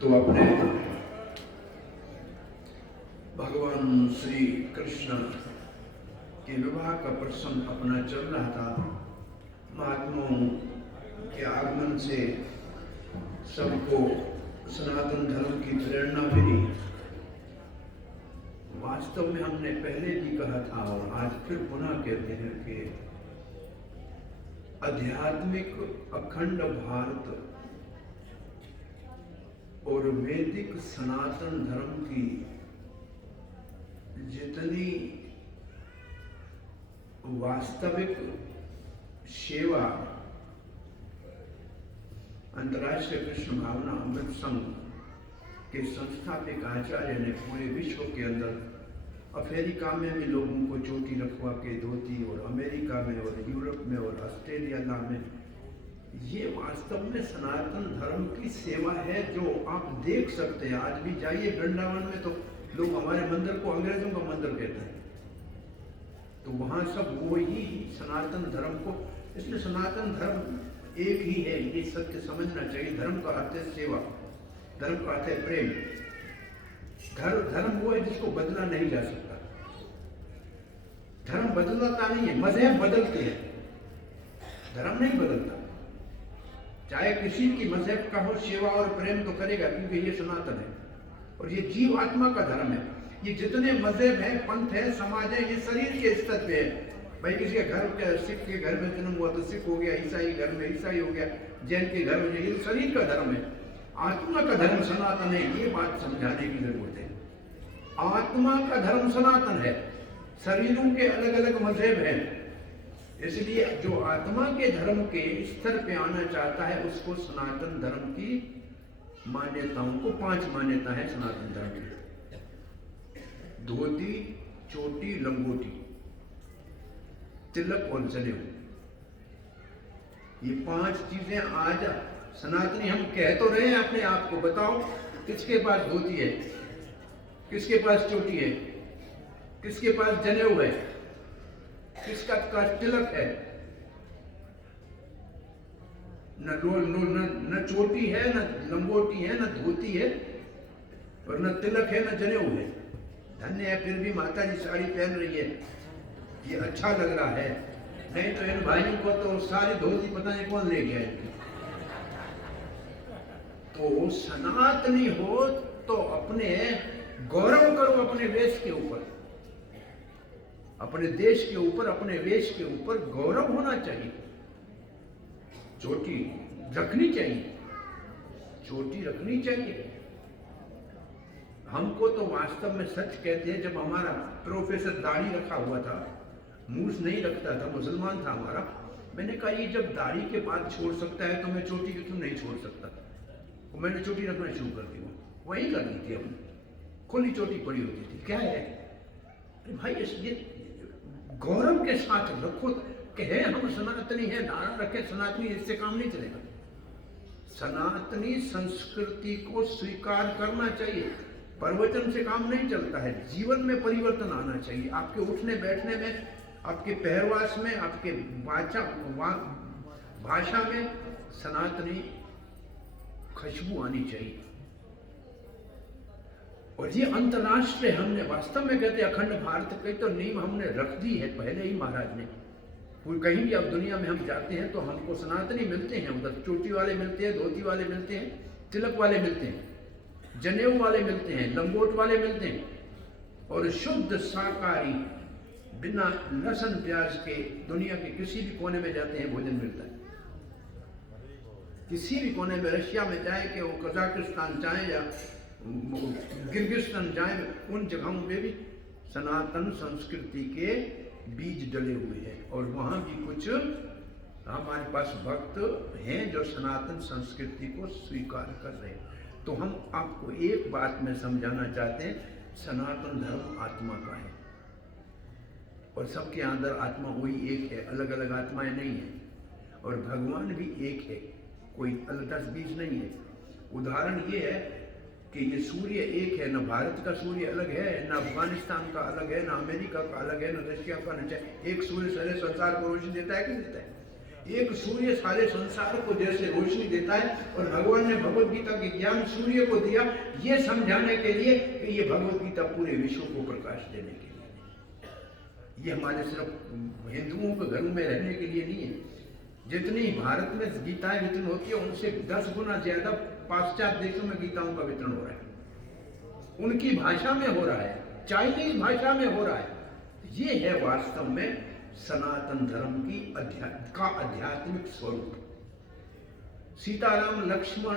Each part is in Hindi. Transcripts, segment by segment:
तो अपने भगवान श्री कृष्ण के विवाह का प्रसंग अपना चल रहा था। महात्माओं के आगमन से सबको सनातन धर्म की प्रेरणा मिली। वास्तव में हमने पहले भी कहा था और आज फिर पुनः कहते हैं कि आध्यात्मिक अखंड भारत और वैदिक सनातन धर्म की जितनी वास्तविक सेवा अंतर्राष्ट्रीय कृष्ण भावना अमृत संघ के संस्थापक आचार्य ने पूरे विश्व के अंदर, अफ्रीका में भी लोगों को चोटी रखवा के धोती, और अमेरिका में और यूरोप में और ऑस्ट्रेलिया में, ये वास्तव में सनातन धर्म की सेवा है जो आप देख सकते हैं। आज भी जाइए वृंदावन में तो लोग हमारे मंदिर को अंग्रेजों का मंदिर कहते हैं, तो वहां सब वो ही सनातन धर्म को, इसलिए सनातन धर्म एक ही है, ये सत्य समझना चाहिए। धर्म का अर्थ है सेवा, धर्म का अर्थ है प्रेम। धर्म वो है जिसको बदला नहीं जा सकता। धर्म बदलता नहीं है, मजहब बदलते हैं, धर्म नहीं बदलता। चाहे किसी की मजहब का हो, सेवा और प्रेम तो करेगा, क्योंकि ये सनातन है और ये जीव आत्मा का धर्म है। ये जितने मजहब है, पंथ है, समाज है, ये शरीर के स्तर पे है। भाई किसी के घर के, सिख के घर में जन्म हुआ तो सिख हो गया, ईसाई घर में ईसाई हो गया, जैन के घर में, ये शरीर का धर्म है। आत्मा का धर्म सनातन है, ये बात समझाने की जरूरत है। आत्मा का धर्म सनातन है, शरीरों के अलग अलग मजहब हैं। इसलिए जो आत्मा के धर्म के स्तर पे आना चाहता है उसको सनातन धर्म की मान्यताओं को, 5 मान्यता है सनातन धर्म की: धोती, चोटी, लंगोटी, तिलक और जनेऊ। ये 5 चीजें आज सनातनी हम कह तो रहे हैं अपने आप को। बताओ किसके पास धोती है, किसके पास चोटी है, किसके पास जनेऊ है, किसका तिलक है? न चोटी है, न लंगोटी है, न धोती है, और न तिलक है, न जनेऊ है। धन्य है, फिर भी माता जी साड़ी पहन रही है, ये अच्छा लग रहा है। नहीं तो इन भाइयों को तो सारी धोती पता नहीं कौन ले गया इनकी। तो सनातनी हो तो अपने गौरव करो अपने वेश के ऊपर, अपने देश के ऊपर, अपने वेश के ऊपर गौरव होना चाहिए। चोटी रखनी चाहिए, चोटी रखनी चाहिए। हमको तो वास्तव में सच कहते हैं, जब हमारा प्रोफेसर दाढ़ी रखा हुआ था, मूछ नहीं रखता था, मुसलमान था हमारा, मैंने कहा ये जब दाढ़ी के बाद छोड़ सकता है तो मैं चोटी की क्यों नहीं छोड़ सकता। तो मैंने चोटी रखना शुरू कर दी, वही कर दी थी हमने, खुली चोटी पड़ी होती थी। क्या है अरे भाई, ये गौरव के साथ रखो कि है हम सनातनी है, नारा रखे सनातनी, इससे काम नहीं चलेगा। सनातनी संस्कृति को स्वीकार करना चाहिए, प्रवचन से काम नहीं चलता है। जीवन में परिवर्तन आना चाहिए, आपके उठने बैठने में, आपके पहरवास में, आपके भाषा में सनातनी खुशबू आनी चाहिए। और ये अंतरराष्ट्रीय हमने वास्तव में कहते अखंड भारत की तो नींव हमने रख दी है पहले ही महाराज ने। कोई कहीं भी अब दुनिया में हम जाते हैं तो हमको सनातनी मिलते हैं, उधर चोटी वाले मिलते हैं, धोती वाले मिलते हैं, तिलक वाले मिलते हैं, जनेऊ वाले मिलते हैं, लंगोट वाले मिलते हैं, और शुद्ध शाकाहारी बिना लहसुन प्याज के दुनिया के किसी भी कोने में जाते हैं भोजन मिलता है। किसी भी कोने में, रशिया में जाए कि वो कजाकिस्तान जाए या किर्गिस्तान जाए, उन जगहों पे भी सनातन संस्कृति के बीज डले हुए हैं। और वहाँ भी कुछ हमारे पास भक्त हैं जो सनातन संस्कृति को स्वीकार कर रहे हैं। तो हम आपको एक बात में समझाना चाहते हैं, सनातन धर्म आत्मा का है और सबके अंदर आत्मा वही एक है, अलग अलग आत्माएं नहीं है। और भगवान भी एक है, कोई 10-20 नहीं है। उदाहरण ये है कि ये सूर्य एक है, न भारत का सूर्य अलग है, न अफगानिस्तान का अलग है, न अमेरिका का अलग है, न रशिया का, न एक सूर्य सारे संसार को रोशनी देता है कि देता है। एक सूर्य सारे संसार को जैसे रोशनी देता है, और भगवान ने भगवत गीता के ज्ञान सूर्य को दिया ये समझाने के लिए कि ये भगवत गीता पूरे विश्व को प्रकाश देने के लिए। ये हमारे सिर्फ हिंदुओं के घरों में रहने के लिए नहीं है। जितनी भारत में गीताएं वितरण होती है उनसे 10 गुना ज्यादा पाश्चात्य देशों में गीताओं का वितरण हो रहा है, उनकी भाषा में हो रहा है, चाइनीज भाषा में हो रहा है। ये है वास्तव में सनातन धर्म की आध्यात्मिक स्वरूप। सीताराम लक्ष्मण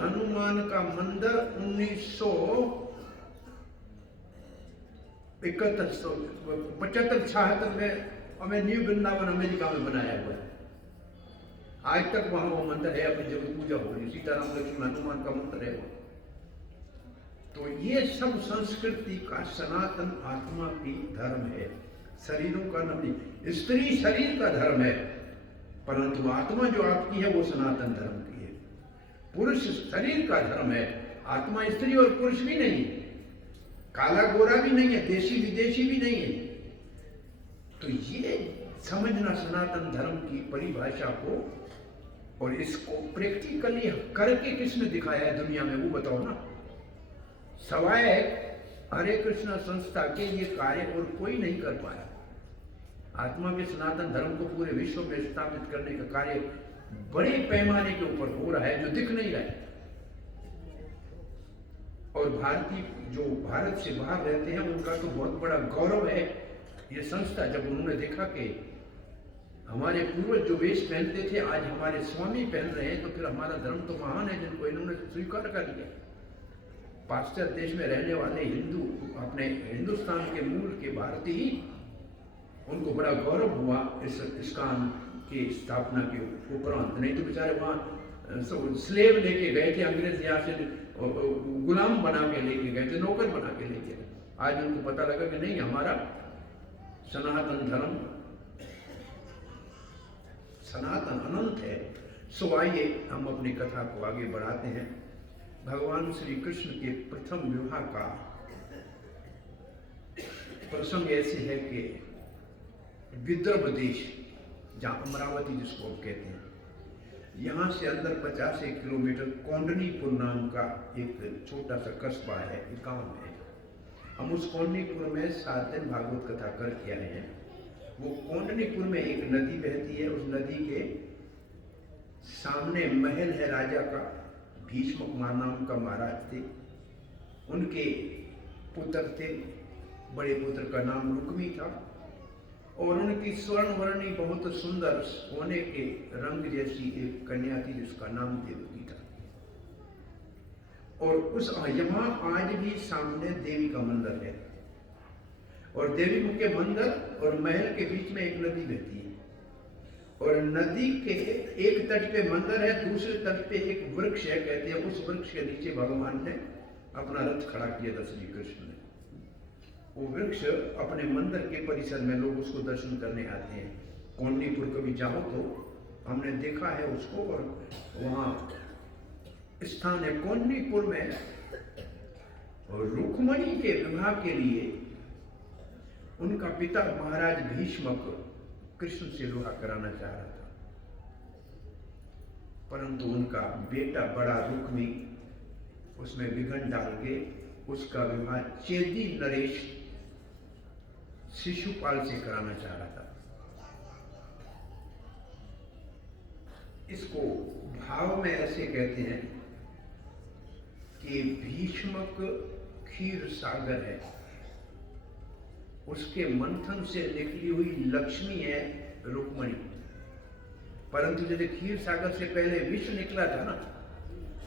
हनुमान का मंदिर 1975-76 में हमें न्यू वृंदावन अमेरिका में बनाया हुआ है। आज तक वहां वो मंदिर है, अपनी जब पूजा हो रही, सीताराम लक्ष्मण हनुमान का मंदिर है वो। तो ये सब संस्कृति का सनातन आत्मा की धर्म है। शरीरों का नहीं, स्त्री शरीर का धर्म है, परंतु आत्मा जो आपकी है वो सनातन धर्म की है। पुरुष शरीर का धर्म है, आत्मा स्त्री और पुरुष भी नहीं है, काला गोरा भी नहीं है, देशी विदेशी भी नहीं है। तो ये समझना सनातन धर्म की परिभाषा को, और इसको प्रैक्टिकली करके किसने दिखाया है दुनिया में, वो बताओ ना। सवाए हरे कृष्ण संस्था के ये कार्य और कोई नहीं कर पाया। आत्मा के सनातन धर्म को पूरे विश्व में स्थापित करने का कार्य बड़े पैमाने के ऊपर हो रहा है, जो दिख नहीं रहा है। और भारतीय जो भारत से बाहर रहते हैं उनका तो बहुत बड़ा गौरव है ये संस्था। जब उन्होंने देखा कि हमारे पूर्वज जो वेश पहनते थे आज हमारे स्वामी पहन रहे हैं, तो फिर हमारा धर्म तो महान है जिनको इन्होंने स्वीकार कर लिया। पाश्चात्य देश में रहने वाले हिंदू, अपने हिंदुस्तान के मूल के भारतीय, उनको बड़ा गौरव हुआ इस इस्कान की स्थापना के उपरांत। नहीं तो बेचारे वहाँ स्लेव लेके गए थे, अंग्रेज यहाँ से गुलाम बना के लेके गए थे, नौकर बना के लेके गए। आज उनको पता लगा कि नहीं, हमारा सनातन धर्म सनातन अनंत है। सो आइए हम अपनी कथा को आगे बढ़ाते हैं। भगवान श्री कृष्ण के प्रथम विवाह का प्रसंग ऐसे है कि विदर्भ देश, जहाँ अमरावती जिसको आप कहते हैं, यहाँ से अंदर 50 किलोमीटर कौंडनीपुर नाम का एक छोटा सा कस्बा है, एक गाँव है। हम उस कौंडनीपुर में 7 दिन भागवत कथा करके आए हैं। वो कौंडनीपुर में एक नदी बहती है, उस नदी के सामने महल है राजा का। भीष्म नाम का महाराज थे, उनके पुत्र थे, बड़े पुत्र का नाम रुक्मी था, और उनकी स्वर्ण वर्णी बहुत सुंदर सोने के रंग जैसी एक कन्या थी जिसका नाम देवकी था। और उस यहाँ आज भी सामने देवी का मंदिर है, और देवी के मंदिर और महल के बीच में एक नदी बहती है, और नदी के एक तट पे मंदिर है, दूसरे तट पे एक वृक्ष है। कहते हैं उस वृक्ष के नीचे भगवान ने अपना रथ खड़ा किया था श्री कृष्ण ने। वो वृक्ष अपने मंदिर के परिसर में लोग उसको दर्शन करने आते हैं। कौंडनीपुर कभी जाओ तो हमने देखा है उसको, और वहाँ स्थान है कौंडनीपुर में। और रुक्मणी के विवाह के लिए उनका पिता महाराज भीष्मक कृष्ण से विवाह कराना चाह रहा था, परंतु उनका बेटा बड़ा रुक्मी उसमें विघ्न डाल के उसका विवाह चेदी नरेश शिशुपाल से कराना चाह रहा था। इसको भाव में ऐसे कहते हैं कि भीष्मक क्षीर सागर है, उसके मंथन से निकली हुई लक्ष्मी है रुक्मणी। परंतु जब क्षीर सागर से पहले विष निकला था ना,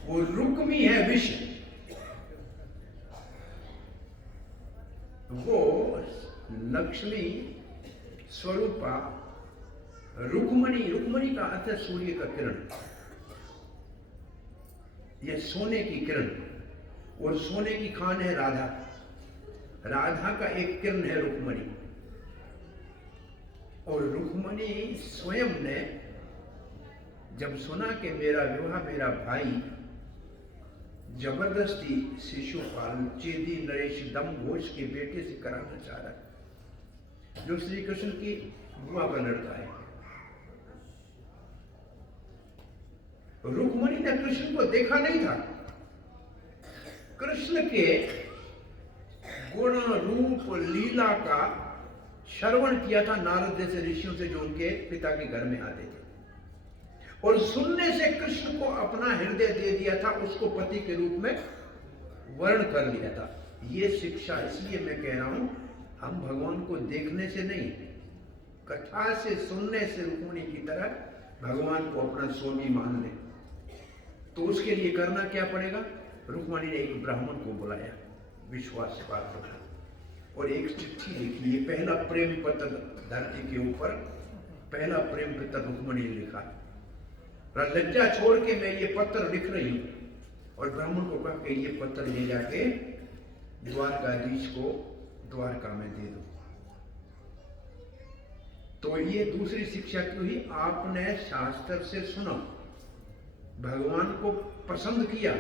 वो रुक्मी है विष। वो लक्ष्मी स्वरूपा रुक्मणी, रुक्मणी का अर्थ है सूर्य का किरण, यह सोने की किरण, और सोने की खान है राधा। राधा का एक किरण है रुक्मणी, और रुक्मणी स्वयं ने जब सुना कि मेरा विवाह मेरा भाई जबरदस्ती शिशुपाल चेदी नरेश दम्भोज के बेटे से कराना चाह रहा है, जो श्री कृष्ण की बुआ का लड़का है, रुक्मणी ने कृष्ण को देखा नहीं था। कृष्ण के गुण रूप लीला का श्रवण किया था नारद जैसे ऋषियों से जो उनके पिता के घर में आते थे, और सुनने से कृष्ण को अपना हृदय दे दिया था, उसको पति के रूप में वर्ण कर लिया था। ये शिक्षा इसलिए मैं कह रहा हूं, हम भगवान को देखने से नहीं, कथा से सुनने से रुक्मिणी की तरह भगवान को अपना स्वामी मान ले। तो उसके लिए करना क्या पड़ेगा? रुक्मिणी ने एक ब्राह्मण को बुलाया, विश्वास पात्र, और एक चिट्ठी लिखी। ये पहला प्रेम पत्र धरती के ऊपर, पहला प्रेम पत्र रुक्मिणी ने लिखा। लज्जा छोड़ के मैं ये पत्र लिख रही हूं, और ब्राह्मण को कहा कि ये पत्र ले जाके द्वारकाधीश को द्वारका में दे दो। तो ये दूसरी शिक्षा क्यों हुई? आपने शास्त्र से सुना, भगवान को पसंद किया,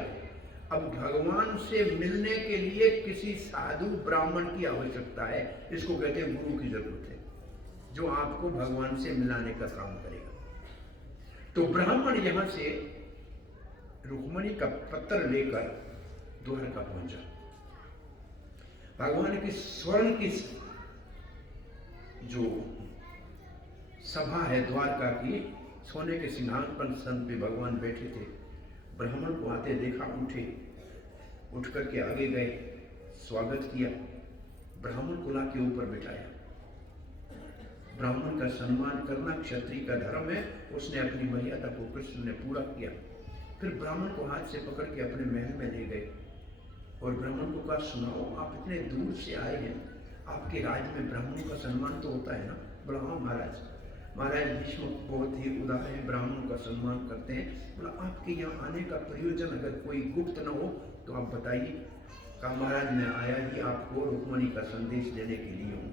अब भगवान से मिलने के लिए किसी साधु ब्राह्मण की आवश्यकता है। इसको कहते हैं गुरु की जरूरत है, जो आपको भगवान से मिलाने का काम करेगा। तो ब्राह्मण यहां से रुक्मिणी का पत्र लेकर द्वारका पहुंचा। भगवान की स्वर्ण की जो सभा है द्वारका की, सोने के सिंहासन पे भगवान बैठे थे। ब्राह्मण को आते देखा, उठ करके आगे गए, स्वागत किया, ब्राह्मण को ला के ऊपर बिठाया। ब्राह्मण का सम्मान करना क्षत्रिय का धर्म है, उसने अपनी मर्यादा को कृष्ण ने पूरा किया। फिर ब्राह्मण को हाथ से पकड़ के अपने महल में ले गए, और ब्राह्मण को कहा, सुनाओ, आप इतने दूर से आए हैं, आपके राज्य में ब्राह्मणों का सम्मान तो होता है ना? बोला, हाँ महाराज। महाराज भीष्म बहुत ही उदार है, ब्राह्मणों का सम्मान करते हैं। बोला, आपके यहाँ आने का प्रयोजन अगर कोई गुप्त न हो तो आप बताइए। कहा, महाराज मैं आया ही आपको रुक्मिणी का संदेश देने के लिए हूँ।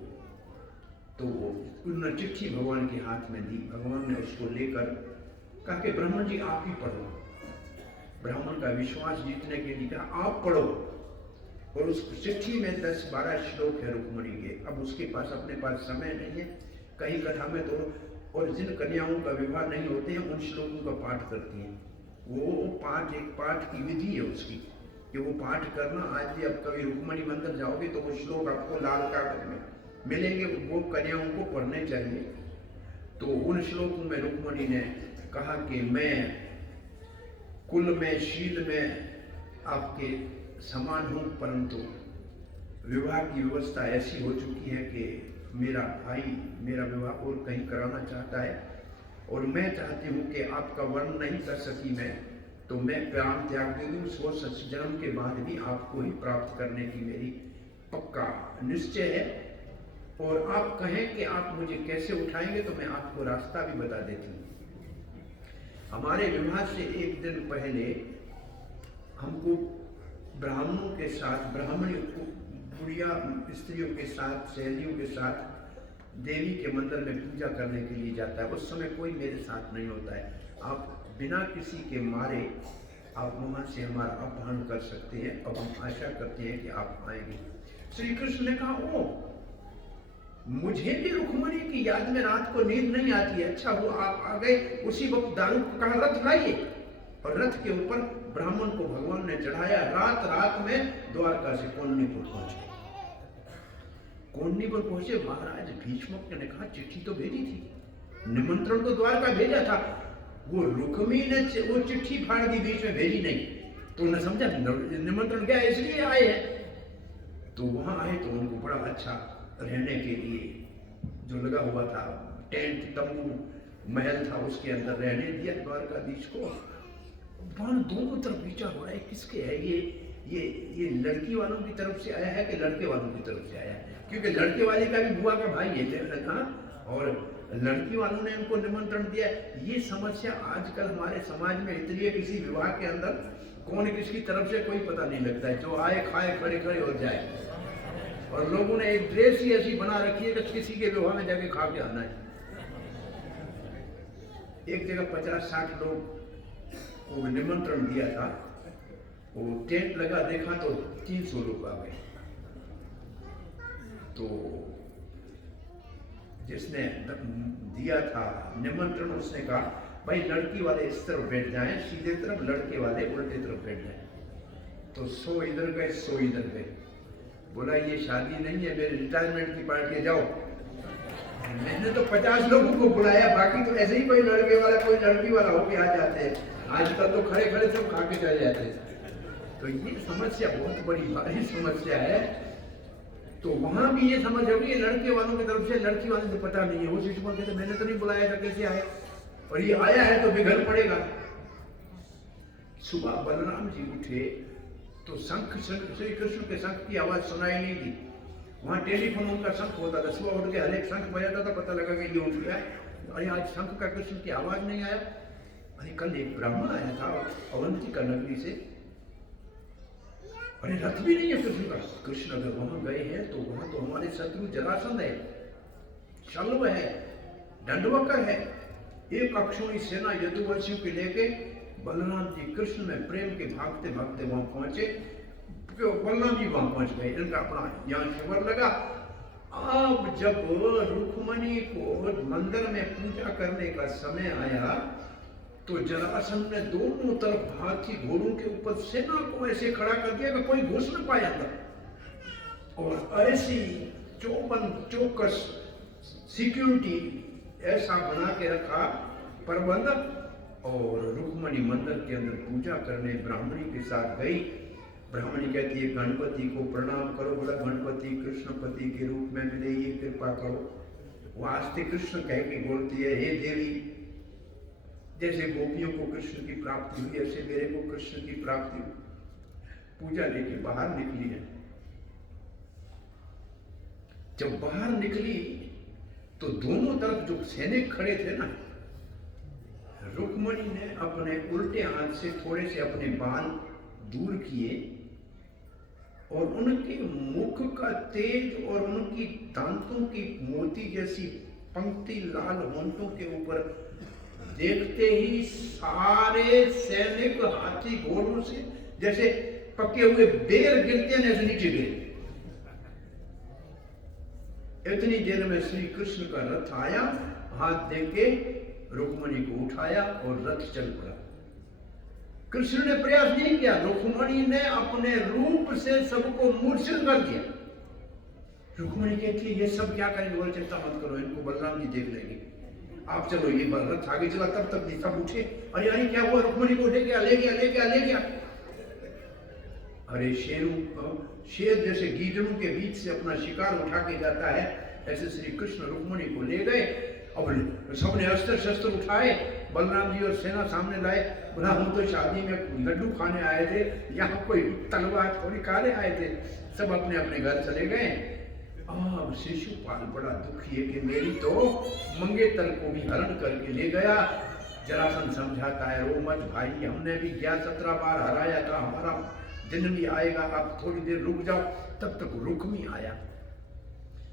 तो उन्होंने चिट्ठी भगवान के हाथ में दी। भगवान ने उसको लेकर कहा कि ब्राह्मण जी आप ही पढ़ो। ब्राह्मण का विश्वास जीतने के लिए कहा, आप पढ़ो। और उस चिट्ठी में 10-12 श्लोक है रुक्मिणी के। अब उसके पास अपने पास समय नहीं है, कहीं कथा में तो, और जिन कन्याओं का विवाह नहीं होते हैं उन श्लोकों का पाठ करती हैं। वो पाठ, एक पाठ की विधि है उसकी, कि वो पाठ करना। आज भी अब कभी रुक्मिणी मंदिर जाओगे तो वो श्लोक आपको लाल कागज में मिलेंगे, वो कन्याओं को पढ़ने चाहिए। तो उन श्लोकों में रुक्मिणी ने कहा कि मैं कुल में, शील में आपके समान हूँ, परंतु विवाह की व्यवस्था ऐसी हो चुकी है कि मेरा भाई मेरा विवाह और कहीं कराना चाहता है, और मैं चाहती हूँ कि आपका वर्ण नहीं कर सकी मैं, तो मैं प्राण त्याग दे दूँ। 100 जन्म के बाद भी आपको ही प्राप्त करने की मेरी पक्का निश्चय है। और आप कहें कि आप मुझे कैसे उठाएंगे तो मैं आपको रास्ता भी बता देती हूँ। हमारे विवाह से एक दिन पहले हमको ब्राह्मणों के साथ, ब्राह्मणी बुढ़िया स्त्रियों के साथ, सहेलियों के साथ देवी के मंदिर में पूजा करने के लिए जाता है। उस समय कोई मेरे साथ नहीं होता है। आप बिना किसी के मारे आप वहाँ से हमारा अपहरण कर सकते हैं। अब हम आशा करते हैं कि आप आएंगे। श्री कृष्ण ने कहा, ओ मुझे भी रुक्मिणी की याद में रात को नींद नहीं आती है। अच्छा वो आप आ गए। उसी वक्त दारू को कहा, रथ लाइए, और रथ के ऊपर ब्राह्मण को भगवान ने चढ़ाया। रात में द्वारका से कोन्नीपुर पहुंचे। कोन्नीपुर पहुंचे, महाराज भीष्म ने कहा, चिट्ठी तो भेजी थी, निमंत्रण तो द्वारका भेजा था, वो रुक्मिणी ने वो चिट्ठी फाड़ दी, बीच में भेजी नहीं। तो उन्हें समझा निमंत्रण गया इसलिए आए हैं। तो वहां आए तो उनको बड़ा अच्छा रहने के लिए जो लगा हुआ था, टेंट, तंबू, महल था, उसके अंदर रहने दिया द्वारकाधीश को। बाण दोनों तरफ विचार हो रहा है, किसके है ये लड़की वालों की तरफ से आया है कि लड़के वालों की तरफ से आया है? क्योंकि लड़के वाले का भी बुआ का भाई है, और लड़की वालों ने उनको निमंत्रण दिया। ये समस्या आजकल हमारे समाज में इतनी है, किसी विवाह के अंदर कौन किसकी तरफ से कोई पता नहीं लगता है। जो आए खाए, खड़े खड़े और जाए। और लोगों ने एक ड्रेस ही ऐसी बना रखी है कि किसी के विवाह में जाके खा के आना है। एक जगह 50-60 लोग को निमंत्रण दिया था, वो टेंट लगा, देखा तो 300 लोग आ गए। तो जिसने दिया था निमंत्रण, उसने कहा भाई लड़की वाले इस तरफ बैठ जाएं सीधे तरफ, लड़के वाले उल्टे तरफ बैठ जाएं। तो 100 इधर गए 100 इधर गए। बोला ये शादी नहीं है, मेरे रिटायरमेंट की पार्टी है, जाओ। मैंने तो 50 लोगों को बुलाया, बाकी तो ऐसे ही कोई लड़के वाला कोई लड़की वाला होके आ जाते हैं। आजकल तो खड़े खड़े सब खा के चले जाते हैं। तो ये समस्या बहुत बड़ी भारी समस्या है। तो वहां भी ये समझ होगी लड़के वालों की तरफ से, लड़की वाले को पता नहीं है। वो शिशु कहते मैंने तो नहीं बुलाया था, कैसे आए, और ये आया है तो बिगड़ पड़ेगा। सुबह बलराम जी उठे तो शंख, श्री कृष्ण के शंख की आवाज सुनाई नहीं दी। वहां टेलीफोन उनका शंख होता था, सुबह उठ के हर एक शंख बजाता था, पता लगा कि ये उठ गया। अरे आज शंख का कृष्ण की आवाज नहीं आया। अरे कल एक ब्राह्मण आया था अवंती का नगरी से, अरे रथ भी नहीं है कृष्ण का। कृष्ण अगर वहां गए हैं तो वहां तो हमारे शत्रु जरासंध है, शल्व है, दंडवकर है, एक अक्षोणी सेना यदुवंशियों के लेके बलराम जी कृष्ण में प्रेम के भागते भागते वहां पहुंचे। बलराम जी वहां पहुंच गए, इनका अपना यहाँ शिविर लगा। अब जब रुक्मणी को मंदिर में पूजा करने का समय आया तो जरासंध ने दोनों तरफ हाथी घोड़ों के ऊपर सेना को ऐसे खड़ा कर दिया कि कोई घुस न पाया था, और ऐसी चौकस सिक्योरिटी ऐसा बना के रखा प्रबंधक। और रुक्मणी मंदिर के अंदर पूजा करने ब्राह्मणी के साथ गई। ब्राह्मणी कहती है गणपति को प्रणाम करो। बोला गणपति कृष्णपति के रूप में मिले, ये कृपा करो। वास्ते कृष्ण कह के बोलती है हे देवी, जैसे गोपियों को कृष्ण की प्राप्ति हुई ऐसे मेरे को कृष्ण की प्राप्ति हुई। पूजा लेके बाहर निकली है। जब बाहर निकली तो दोनों तरफ जो सैनिक खड़े थे ना, रुक्मणी ने अपने उल्टे हाथ से थोड़े से अपने बाल दूर किए और उनके मुख का तेज और उनकी दांतों की मोती जैसी पंक्ति लाल होंठों के ऊपर देखते ही सारे सैनिक हाथी घोड़ों से जैसे पके हुए बेर गिरते हैं ऐसे नीचे गिरे। इतनी देर में श्री कृष्ण का रथ आया, हाथ देके रुक्मणी को उठाया और रथ चल पड़ा। कृष्ण ने प्रयास नहीं किया, रुक्मणी ने अपने रूप से सबको मूर्छित कर दिया। रुक्मणी कहती है ये सब क्या करेंगे, बोले चिंता मत करो, इनको बलराम जी देख लेंगे, आप चलो। ये रथ आगे चला, तब तक नहीं सब उठे। अरे अरे क्या हुआ, रुक्मणी को ले गया ले गया ले गया ले गया। अरे शेर जैसे गीदड़ों के बीच से अपना शिकार उठा के जाता है, ऐसे श्री कृष्ण रुक्मणी को ले गए। अब सबने अस्त्र शस्त्र उठाए, बलराम जी और सेना सामने लाए। बोला हम तो शादी में लड्डू खाने आए थे, यहाँ कोई तलवार थोड़ी काले आए थे। सब अपने अपने घर चले गए। अब शिशुपाल बड़ा दुखी है कि मेरी तो मंगेतर को भी हरण करके ले गया। जरासंध समझाता है रो मत भाई, हमने भी 11-17 बार हराया था, हमारा दिन भी आएगा, आप थोड़ी देर रुक जाओ। तब तक रुक्मी आया,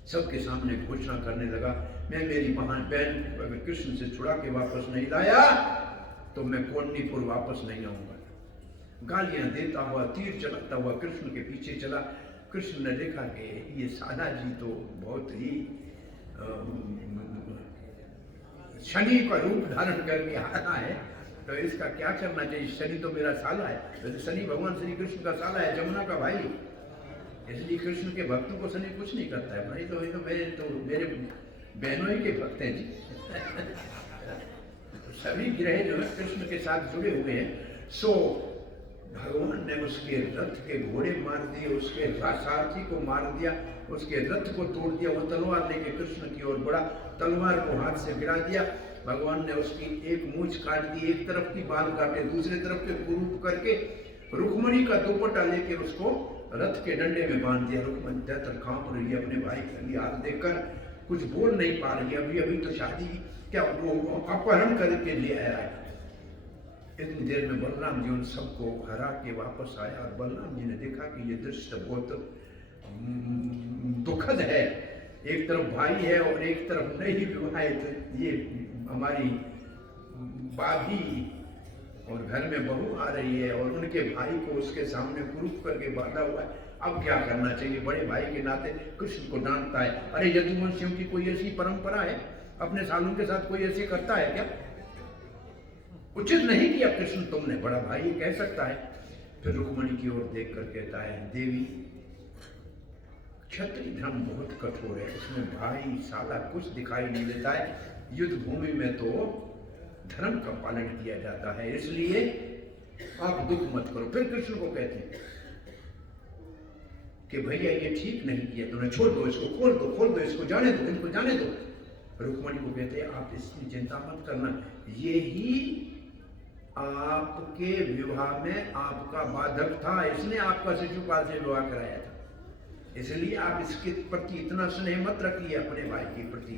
सबके सामने घोषणा करने लगा मैं मेरी बहन अगर कृष्ण से छुड़ा के वापस नहीं लाया तो मैं कोन्नीपुर वापस नहीं आऊंगा। गालियां देता हुआ, तीर चलाता हुआ कृष्ण के पीछे चला। कृष्ण ने देखा कि ये साला जी तो बहुत ही शनि का रूप धारण करके आना है, तो इसका क्या करना चाहिए। शनि तो मेरा साला है, वैसे शनि भगवान श्री कृष्ण का साला है, जमुना का भाई, इसलिए कृष्ण के भक्तों को शनि कुछ नहीं करता है। भाई तो मेरे बहनों ही के भक्त हैं जी। सभी ग्रह जो है कृष्ण के साथ जुड़े हुए हैं। सो भगवान ने उसके रथ के घोड़े मार दिए, उसके सारथी को मार दिया, उसके रथ को तोड़ दिया। वो तलवार लेके कृष्ण की ओर बढ़ा, तलवार को हाथ से गिरा दिया। भगवान ने उसकी एक मूंछ काट दी, एक तरफ की बाल काटे, दूसरी तरफ के कुरूप करके रुक्मणी का दुपट्टा लेके उसको रथ के डंडे में बांध दिया। रुक्मणी दत्तर कांप रही है अपने भाई का हाथ देखकर, कुछ बोल नहीं पा रही। अभी अभी तो शादी क्या वो अपहरण करके ले आया है। इतनी देर में बलराम जी उन सबको हरा के वापस आया और बलराम जी ने देखा कि ये दृश्य बहुत दुखद है। एक तरफ भाई है और एक तरफ नहीं विवाहित ये हमारी भाभी और घर में बहू आ रही है और उनके भाई को उसके सामने कुरूप करके बांधा हुआ है। अब क्या करना चाहिए। बड़े भाई के नाते कृष्ण को डांटता है, अरे यदुवंशियों की कोई ऐसी परंपरा है, अपने सालों के साथ कोई ऐसी करता है क्या। उचित नहीं किया कृष्ण तुमने, बड़ा भाई ये कह सकता है। फिर रुक्मणी की ओर देख कर कहता है, देवी क्षत्रिय धर्म बहुत कठोर है, उसमें भाई साला कुछ दिखाई नहीं देता है। युद्ध भूमि में तो धर्म का पालन किया जाता है, इसलिए आप दुख मत करो। फिर कृष्ण को कहते हैं कि भैया ये ठीक नहीं किया तुमने, छोड़ दो इसको, खोल दो इसको, जाने दो, इनको जाने दो। रुक्मणी को कहते हैं आप इसकी चिंता मत करना, ये ही आपके विवाह में आपका बाधक था, इसने आपका शिशुपाल से विवाह कराया था, इसलिए आप इसके प्रति इतना स्नेह मत रखिए अपने भाई के प्रति,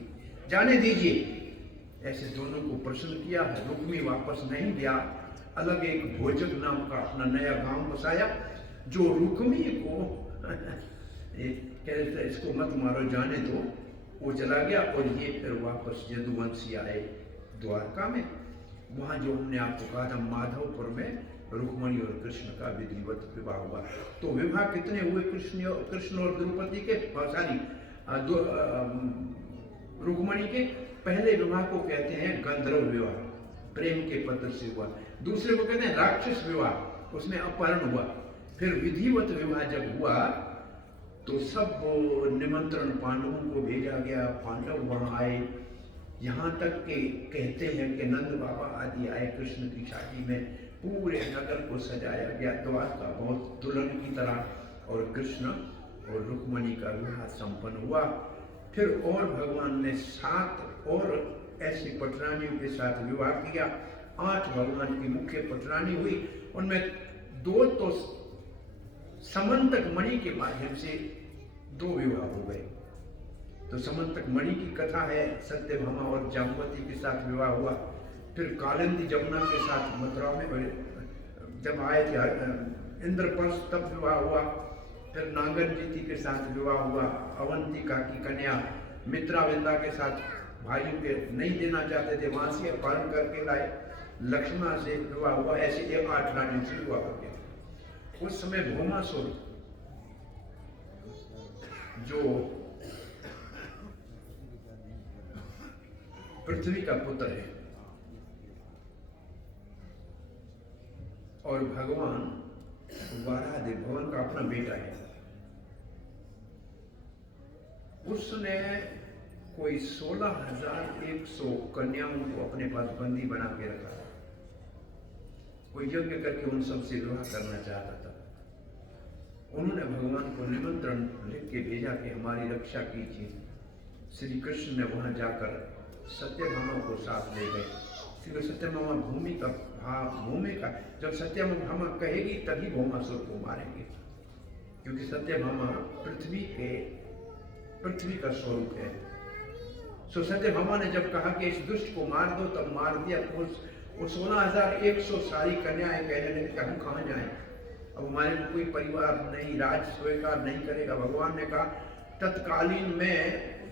जाने दीजिए। ऐसे दोनों को प्रश्न किया है। रुक्मी वापस नहीं गया, अलग एक भोजक नाम का अपना नया गांव बसाया, जो रुक्मी को कहते इसको मत मारो, जाने दो, वो चला गया। और ये फिर वापस यदुवंशी आए द्वारका में। वहाँ जो हमने आपको कहा था माधवपुर में रुक्मणी और कृष्ण का विधिवत विवाह हुआ। तो विवाह कितने हुए कृष्ण और द्रौपदी के, सॉरी रुक्मणी के। पहले विवाह को कहते हैं गंधर्व विवाह, प्रेम के पत्र से हुआ। दूसरे को कहते हैं राक्षस विवाह, उसमें अपहरण हुआ। फिर विधिवत विवाह जब हुआ तो सब निमंत्रण पांडवों को भेजा गया, पांडव वहां आए। यहाँ तक के कहते हैं कि नंद बाबा आदि आए कृष्ण की शादी में, पूरे नगर को सजाया गया द्वारका बहुत दुल्हन की तरह, और कृष्ण और रुक्मणी का विवाह संपन्न हुआ। फिर और भगवान ने 7 और ऐसी पटरानियों के साथ विवाह किया। 8 भगवान की मुख्य पटरानी हुई, उनमें 2 तो समंतक मणि के माध्यम से 2 विवाह हो गए। तो समंतक मणि की कथा है, सत्यभामा और जाम्बवती के साथ विवाह हुआ। फिर कालिंदी जमुना के साथ मथुरा में जब आए थे इंद्रप्रस्थ तब विवाह हुआ। फिर नागरजीति के साथ विवाह हुआ। अवंतिका की कन्या मित्राविंदा के साथ भाइयों के नहीं देना चाहते थे, वहां से अपहरण करके लाए, लक्ष्मण से विवाह हुआ। ऐसे 8 रानियों से विवाह हो गया। उस समय भौमासुर जो पृथ्वी का पुत्र है और भगवान वारादेव भगवान का अपना बेटा है, उसने कोई 16,100 कन्याओं को अपने पास बंदी बना के रखा। कोई यज्ञ करके उन सब से विवाह करना चाहता था। उन्होंने भगवान को निमंत्रण लिख के भेजा कि हमारी रक्षा कीजिए। श्री कृष्ण ने वहां जाकर सत्यभामा को साथ ले गए। श्री सत्यभामा भूमि का जब सत्यभामा कहेगी तभी भौमासुर को मारेंगे, क्योंकि सत्यभामा पृथ्वी का स्वरूप है। सो सत्यभामा ने जब कहा कि इस दुष्ट को मार दो, तब मार दिया। वो 16,100 सारी कन्याएं कहने लगी कि हम कहाँ जाएं, अब हमारे को कोई परिवार नहीं, राज स्वीकार नहीं करेगा। भगवान ने कहा तत्कालीन मैं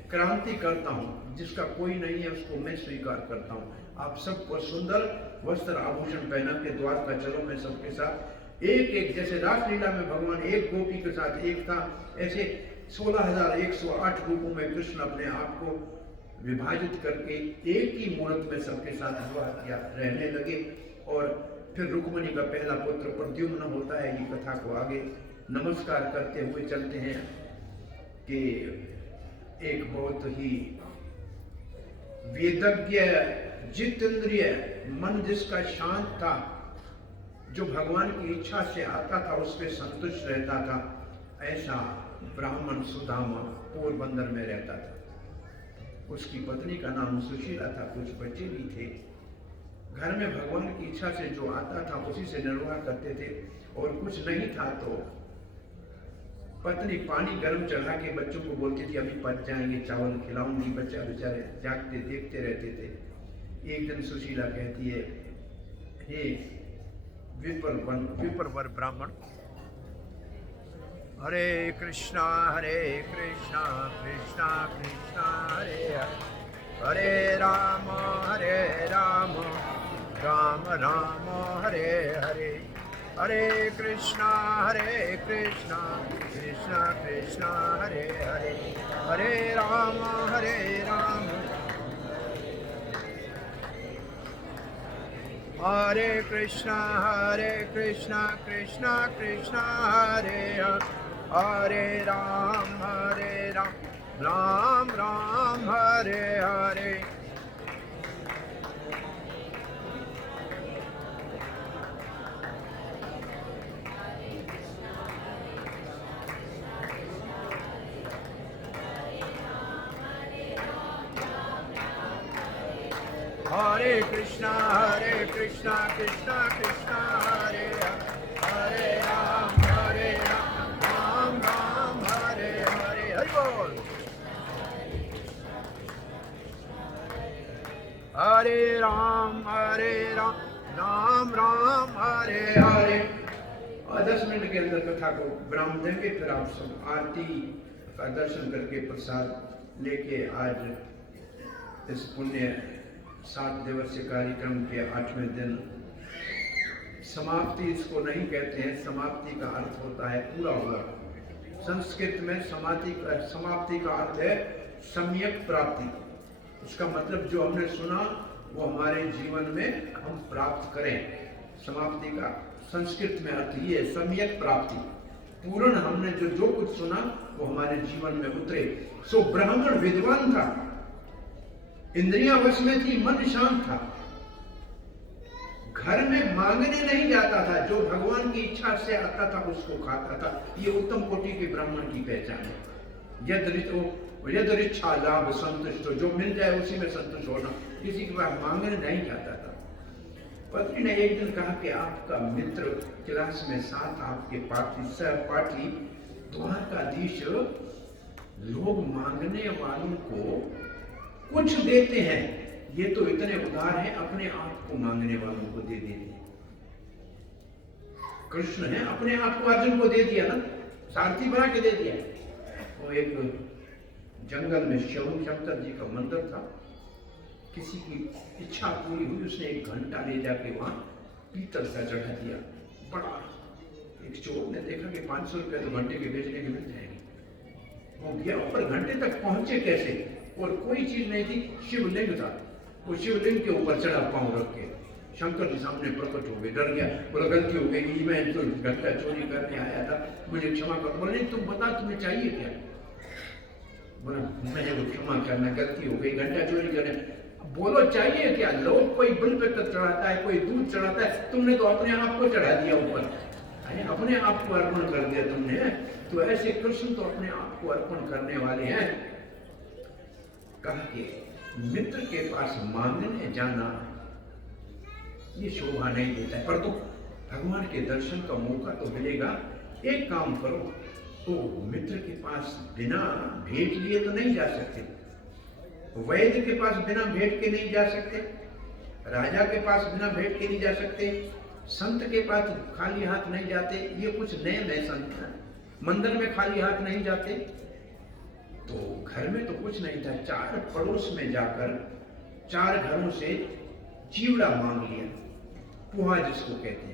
क्रांति करता हूँ, जिसका कोई नहीं है उसको मैं स्वीकार करता हूँ। आप सबको सुंदर वस्त्र आभूषण पहना के द्वारका चलो, मैं सबके साथ एक जैसे रासलीला में भगवान एक गोपी के साथ एक था, ऐसे 16,108 रूपों में कृष्ण अपने आप को विभाजित करके एक ही मूर्त में सबके साथ विवाह किया, रहने लगे। और फिर रुक्मणी का पहला पुत्र प्रद्युम्न होता है। ये कथा को आगे नमस्कार करते हुए चलते हैं कि एक बहुत ही वेदज्ञ, जितेंद्रिय, मन जिसका शांत था, जो भगवान की इच्छा से आता था उस पर संतुष्ट रहता था, ऐसा ब्राह्मण सुदामा पोरबंदर में रहता था। उसकी पत्नी का नाम सुशीला था, कुछ बच्चे भी थे। घर में भगवान की इच्छा से जो आता था उसी से निर्वाह करते थे, और कुछ नहीं था तो पत्नी पानी गर्म चढ़ा के बच्चों को बोलती थी अभी पच जाएंगे, चावल खिलाऊंगी। बच्चा बेचारे जागते देखते रहते थे। एक दिन सुशीला कहती है, हे विप्रवर ब्राह्मण, हरे कृष्णा कृष्णा कृष्णा हरे हरे, हरे राम राम राम हरे हरे, हरे कृष्णा कृष्णा कृष्णा हरे हरे, हरे राम हरे कृष्णा कृष्णा कृष्णा हरे हरे, हरे राम राम राम हरे हरे। हरे कृष्णा कृष्णा कृष्णा हरे हरे, हरे राम राम राम हरे हरे। हरि बोल। हरे राम राम राम हरे हरे। और 10 मिनट के अंदर कथा को विराम देंगे, फिर आप सब आरती का दर्शन करके प्रसाद लेके आज इस पुण्य 7 दिवसीय कार्यक्रम के 8वें दिन समाप्ति इसको नहीं कहते हैं। समाप्ति का अर्थ होता है पूरा हुआ। संस्कृत में समाप्ति का अर्थ है सम्यक प्राप्ति। उसका मतलब जो हमने सुना वो हमारे जीवन में हम प्राप्त करें। समाप्ति का संस्कृत में अर्थ ये है सम्यक प्राप्ति। पूर्ण हमने जो कुछ सुना वो हमारे जीवन में उतरे। सो ब्राह्मण विद्वान था, इंद्रियां वश में थी, मन शांत था, घर में मांगने नहीं जाता था, जो भगवान की इच्छा से आता था उसको खाता था। ये उत्तम कोटि के ब्राह्मण की पहचान है। यद इच्छा लाभ संतुष्ट, जो मिल जाए उसी में संतुष्ट होना, किसी के पास मांगने नहीं जाता था। पत्नी ने एक दिन कहा कि आपका मित्र क्लास में साथ आपके सहपाठी द्वारकाधीश लोग मांगने वालों को कुछ देते हैं, ये तो इतने उदार हैं, अपने आप को मांगने वालों को दे देते हैं। कृष्ण है, अपने आप को अर्जुन को दे दिया ना, सारथी बना के दे दिया। वो एक जंगल में शंकर जी का मंदिर था, किसी की इच्छा पूरी हुई, उसने एक घंटा ले जाके वहां पीतल का चढ़ा दिया। बड़ा एक चोर ने देखा कि 500 रुपए तो घंटे के बेचने के मिल जाएंगे। वो गया ऊपर, घंटे तक पहुंचे कैसे, और कोई चीज नहीं थी, शिवलिंग था। वो शिवलिंग के ऊपर चढ़ा पांव रख के, शंकर जी सामने प्रकट हो गए। डर गया, बोला गलती हो गई, मैं तो घंटा चोरी करने आया था, मुझे क्षमा कर। बोले तुम बता तुम्हें चाहिए क्या? बोला मैंने वो क्षमा करना, गलती हो गई, घंटा चोरी करने। बोलो चाहिए क्या? लोग कोई बिलपत्र चढ़ाता है, कोई दूध चढ़ाता है, तुमने तो अपने आप को चढ़ा दिया ऊपर, अपने आप को अर्पण कर दिया तुमने। तो ऐसे कृष्ण तो अपने आप को अर्पण करने वाले हैं। कहा कि मित्र के पास मांगने जाना ये शोभा नहीं देता है, पर तो भगवान के दर्शन का मौका तो मिलेगा। एक काम करो, तो मित्र के पास बिना भेंट लिए तो नहीं जा सकते, वैद्य के पास बिना भेंट के नहीं जा सकते, राजा के पास बिना भेंट के नहीं जा सकते, संत के पास खाली हाथ नहीं जाते। ये कुछ नियम है संत, मंदिर में खाली हाथ नहीं जाते। तो घर में तो कुछ नहीं था, 4 पड़ोस में जाकर 4 घरों से चिवड़ा मांग लिया, पोहा जिसको कहते हैं।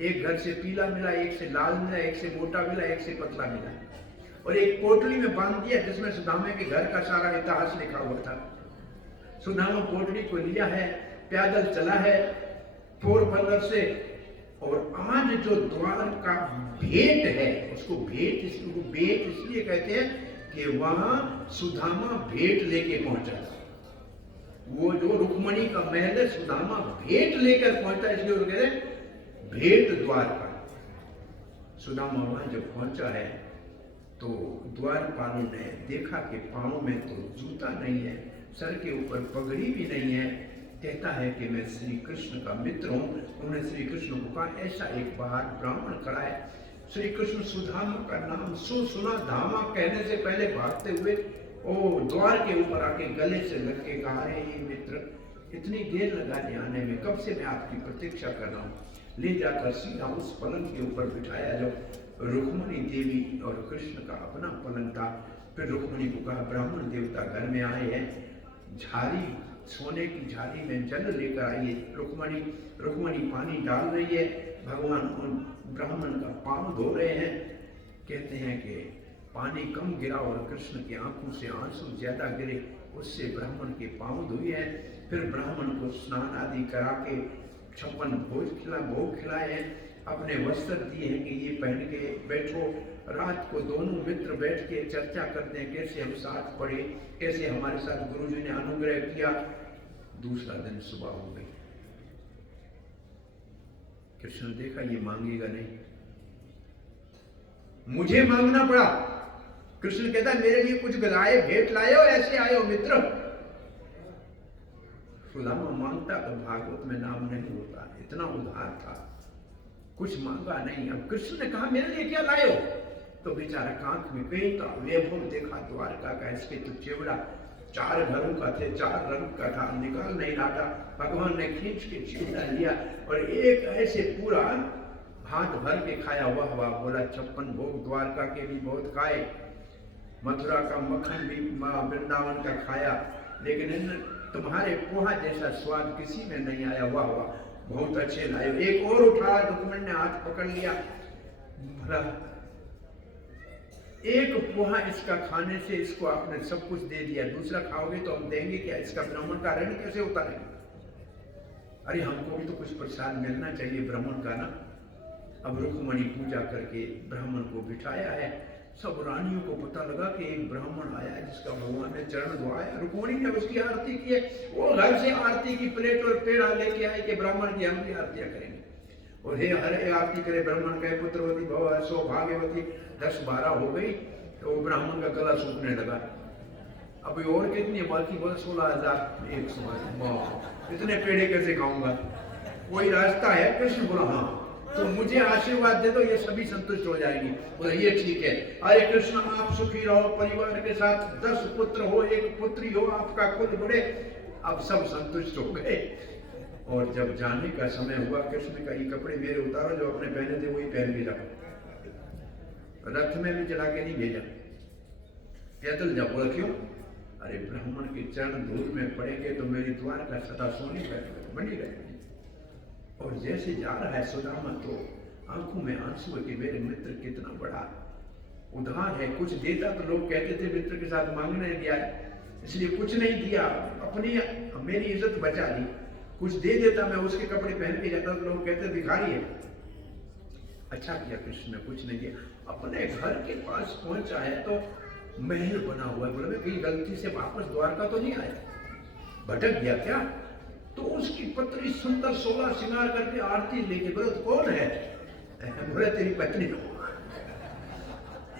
एक घर से पीला मिला, एक से लाल मिला, एक से मोटा मिला, एक से पतला मिला, और एक पोटली में बांध दिया जिसमें सुदामा के घर का सारा इतिहास लिखा हुआ था। सुदामा पोटली को लिया है, पैदल चला है 4 व्हीलर से, और आज जो द्वार का भेंट है उसको भेंट इसलिए कहते हैं कि वहां सुदामा भेंट लेके पहुंचा। वो जो रुक्मणी का महल है, सुदामा भेंट लेकर पहुंचा, इसलिए वो कहते हैं भेंट द्वार का। सुदामा वहां जब पहुंचा है तो द्वारपालों ने देखा कि पांव में तो जूता नहीं है, सर के ऊपर पगड़ी भी नहीं है। कहता है कि मैं श्री कृष्ण का मित्र हूं। उन्होंने श्री कृष्ण को कहा, ऐसा एक बाहर ब्राह्मण खड़ा है। श्री कृष्ण सुदामा का नाम सुना धामा कहने से पहले भागते हुए ओ द्वार के ऊपर आके गले से लग के कहा, अरे मित्र, इतनी देर लगा दिया आने में, कब से मैं आपकी प्रतीक्षा कर रहा हूँ। ले जाकर सीधा उस पलंग के ऊपर बिठाया जो रुक्मणी देवी और कृष्ण का अपना पलंग था। फिर रुक्मणी को कहा, ब्राह्मण देवता घर में आए हैं, झारी, सोने की झारी में जल लेकर आइए। रुक्मणी पानी डाल रही है, भगवान उन ब्राह्मण का पांव धो रहे हैं। कहते हैं कि पानी कम गिरा और कृष्ण की आंखों से आंसू ज्यादा गिरे, उससे ब्राह्मण के पांव धोए हैं। फिर ब्राह्मण को स्नान आदि करा के 56 भोग खिलाए हैं, अपने वस्त्र दिए हैं कि ये पहन के बैठो। रात को दोनों मित्र बैठ के चर्चा करते हैं कैसे हम साथ पढ़े, कैसे हमारे साथ गुरुजी ने अनुग्रह किया। दूसरा दिन सुबह हो गई, कृष्ण ने देखा ये मांगेगा नहीं, मुझे मांगना पड़ा। कृष्ण कहता मेरे लिए कुछ गलाए भेंट लाए हो, ऐसे आए हो मित्र। सुदामा मांगता तो भागवत में नाम नहीं होता, इतना उदार था, कुछ मांगा नहीं। अब कृष्ण ने कहा मेरे लिए क्या लाए हो, तो बेचारा कांख में पेटा वैभव देखा द्वारका का, इसके तो चेवड़ा 4 घरों का थे, 4 रंग का था, निकाल नहीं रहा था। भगवान ने खींच के चेवड़ा लिया और एक ऐसे पूरा हाथ भर के खाया। वाह वाह बोला, 56 भोग द्वारका के भी बहुत खाए, मथुरा का मक्खन भी वृंदावन का खाया, लेकिन इन तुम्हारे पोहा जैसा स्वाद किसी में नहीं आया। वाह वाह बहुत अच्छे लाए। एक और उठाया, दुश्मन ने हाथ पकड़ लिया, बोला एक पोहा इसका खाने से इसको आपने सब कुछ दे दिया, दूसरा खाओगे तो हम देंगे क्या, इसका ब्राह्मण का ऋण कैसे उतारेंगे। अरे हमको भी तो कुछ प्रसाद मिलना चाहिए ब्राह्मण का ना। अब रुक्मणी पूजा करके ब्राह्मण को बिठाया है। सब रानियों को पता लगा कि एक ब्राह्मण आया जिसका भगवान ने चरण धोया। रुक्मणी ने उसकी आरती की है, वो घर से आरती की प्लेट और पेड़ा लेके आए कि ब्राह्मण की हम भी आरतियां करेंगे। और हे हरे आरती करे ब्राह्मण कहे पुत्रवती भव सौभाग्यवती। 10-12 हो गई तो ब्राह्मण का गला सूखने लगा। अभी और कितनी बाकी बोला 16,100। इतने पेड़े कैसे खाऊंगा, कोई रास्ता है। कृष्ण बोला हाँ तो मुझे आशीर्वाद दे दो, ये सभी संतुष्ट हो जाएंगी। बोला ये ठीक है। अरे कृष्ण आप सुखी रहो, परिवार के साथ 10 पुत्र हो, 1 पुत्री हो, आपका कुल बढ़े। अब सब संतुष्ट हो गए। और जब जाने का समय हुआ, कृष्ण का ये कपड़े मेरे उतारो, जो अपने पहने थे वही पहन के जाओ, रथ में भी चला के नहीं भेजा, पैदल जाओ। बोला क्यों, अरे ब्राह्मण के चरण धूल में पड़ेंगे तो मेरी द्वारका सदा सोनी बनी रहेगी। और जैसे जा रहा है सुदामा तो आंखों में आंसू है कि मेरे मित्र कितना बड़ा उदार है। कुछ देता तो लोग कहते थे मित्र के साथ मांगने गया है, इसलिए कुछ नहीं दिया, अपनी मेरी इज्जत बचा ली। कुछ दे देता, मैं उसके कपड़े पहन के जाता तो लोग कहते भिखारी है। अच्छा किया कृष्ण ने कुछ नहीं दिया, अपने घर के पास पहुंचा है तो महल बना हुआ है। बोला मैं कहीं गलती से वापस द्वारका तो नहीं आया, भटक गया क्या। तो उसकी पत्नी सुंदर 16 श्रृंगार करके आरती लेके, बोले कौन है, बोले तेरी पत्नी।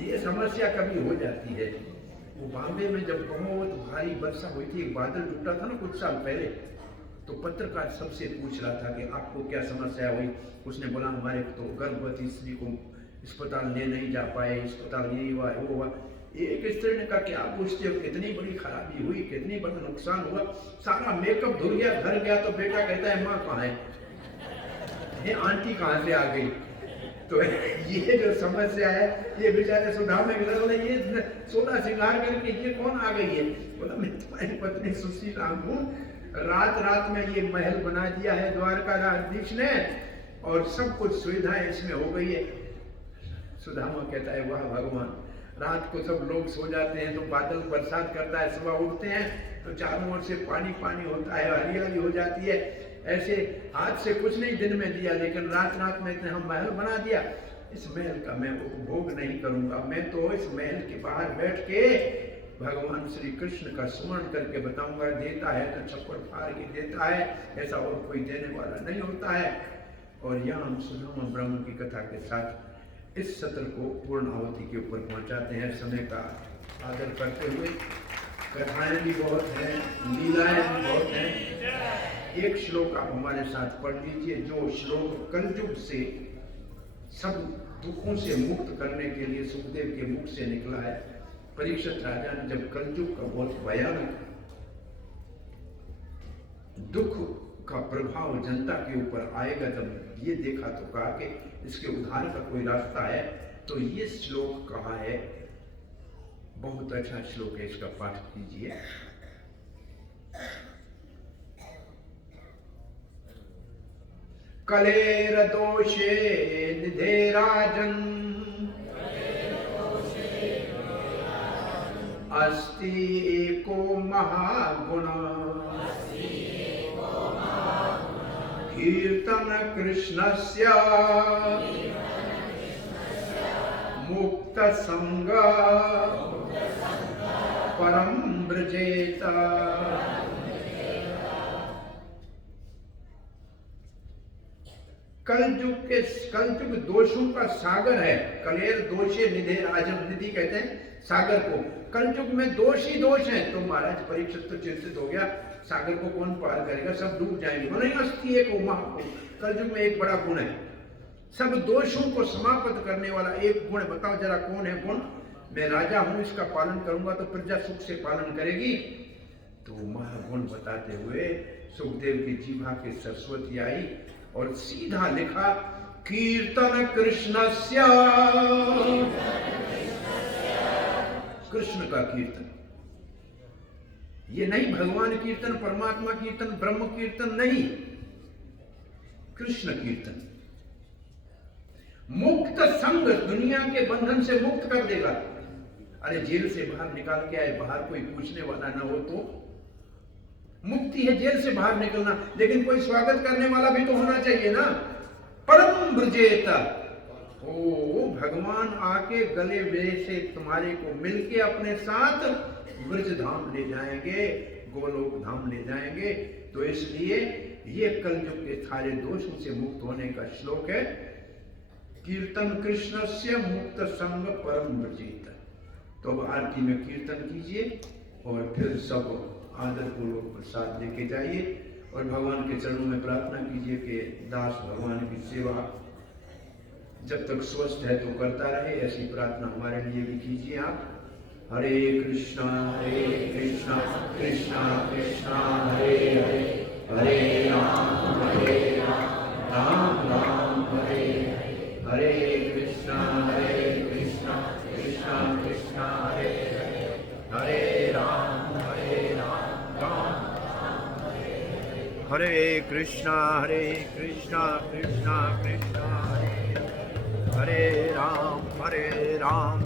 ये समस्या कभी हो जाती है। वो बॉम्बे में जब बहुत भारी वर्षा हुई थी, एक बादल टूटा था ना कुछ साल पहले, तो पत्रकार सबसे पूछ रहा था कि आपको क्या समस्या हुई। उसने बोला हमारे तो गर्भवती स्त्री को अस्पताल ले नहीं जा पाए, अस्पताल ये हुआ वो हुआ। एक स्त्री ने कहा क्या पूछते हो, कितनी बड़ी खराबी हुई, कितनी बड़ा नुकसान हुआ, सारा मेकअप धुल गया, घर गया तो बेटा कहता है माँ कहाँ है, ये आंटी कहाँ से आ गई। तो ये जो समस्या है, ये बेचारे सुदामा में बोले ये 16 श्रृंगार करके ये कौन आ गई है। बोला मैं तुम्हारी पत्नी सुशीला हूँ, रात में ये महल बना दिया है द्वारकाधीश ने और सब कुछ सुविधाएं इसमें हो गई है। सुदामा कहता है वाह भगवान, रात को सब लोग सो जाते हैं तो बादल बरसात करता है, सुबह उठते हैं तो चारों ओर से पानी पानी होता है, हरियाली हो जाती है। ऐसे हाथ से कुछ नहीं दिन में दिया, लेकिन रात में इतने हम महल बना दिया। इस महल का मैं उपभोग नहीं करूंगा, मैं तो इस महल के बाहर बैठ के भगवान श्री कृष्ण का स्मरण करके बताऊंगा। देता है तो छप्पर फाड़ के देता है, ऐसा और कोई देने वाला नहीं होता है। और यहाँ हम सुदामा ब्राह्मण की कथा के साथ इस सत्र को पूर्ण आहुति के ऊपर पहुंचाते हैं। समय का आदर करते हुए, कथाएं भी बहुत हैं, लीलाएं भी बहुत हैं। एक श्लोक आप हमारे साथ पढ़ लीजिए, जो श्लोक कलयुग से सब दुखों से मुक्त करने के लिए सुखदेव के मुख से निकला है। परीक्षित राजा ने जब कलयुग का बहुत भयानक दुख का प्रभाव जनता के ऊपर आएगा, जब ये देखा तो कहा कि इसके उद्धार का कोई रास्ता है, तो ये श्लोक कहा है। बहुत अच्छा श्लोक है, इसका पाठ कीजिए। कलेर दोषे निधे राजन अस्ति एको महागुण कीर्तन कृष्णस्य मुक्त संग परम ब्रजेत। कलयुग दोषों का सागर है। कलेर दोषे निधे राजम, निधि कहते हैं सागर को। कलयुग में दोष ही दोष है। तो महाराज परीक्षित तो चिंतित हो गया, सागर को कौन पार करेगा, सब डूब जाएंगे। बोले अस्थि एक महा, कलयुग में एक बड़ा गुण है, सब दोषों को समाप्त करने वाला एक गुण। बताओ जरा कौन है गुण? मैं राजा हूं, इसका पालन करूंगा तो प्रजा सुख से पालन करेगी। तो महागुण बताते हुए सुखदेव की जीवा के सरस्वती आई और सीधा लिखा कीर्तन कृष्णस्य, कृष्ण का कीर्तन। ये नहीं भगवान कीर्तन, परमात्मा कीर्तन, ब्रह्म कीर्तन नहीं, कृष्ण कीर्तन। मुक्त संग, दुनिया के बंधन से मुक्त कर देगा। अरे जेल से बाहर निकाल के आए, बाहर कोई पूछने वाला ना हो तो मुक्ति है जेल से बाहर निकलना, लेकिन कोई स्वागत करने वाला भी तो होना चाहिए ना। परम ब्रजेत, ओ भगवान आके गले में से तुम्हारे को मिलके अपने साथ ब्रज धाम ले जाएंगे, गोलोक धाम ले जाएंगे। तो इसलिए ये कलयुग के सारे दोषों से मुक्त होने का श्लोक है। कीर्तन कृष्णस्य मुक्त संग परम ब्रजेत। तो अब आरती में कीर्तन कीजिए और फिर सब आदर पूर्वक प्रसाद लेके जाइए और भगवान के चरणों में प्रार्थना कीजिए कि दास भगवान की सेवा जब तक स्वस्थ है तो करता रहे। ऐसी प्रार्थना हमारे लिए भी कीजिए आप। हरे कृष्णा कृष्णा कृष्णा हरे हरे, हरे राम राम राम हरे हरे, हरे कृष्णा कृष्णा कृष्णा हरे हरे, हरे राम हरे कृष्णा कृष्णा कृष्णा हरे हरे, हरे राम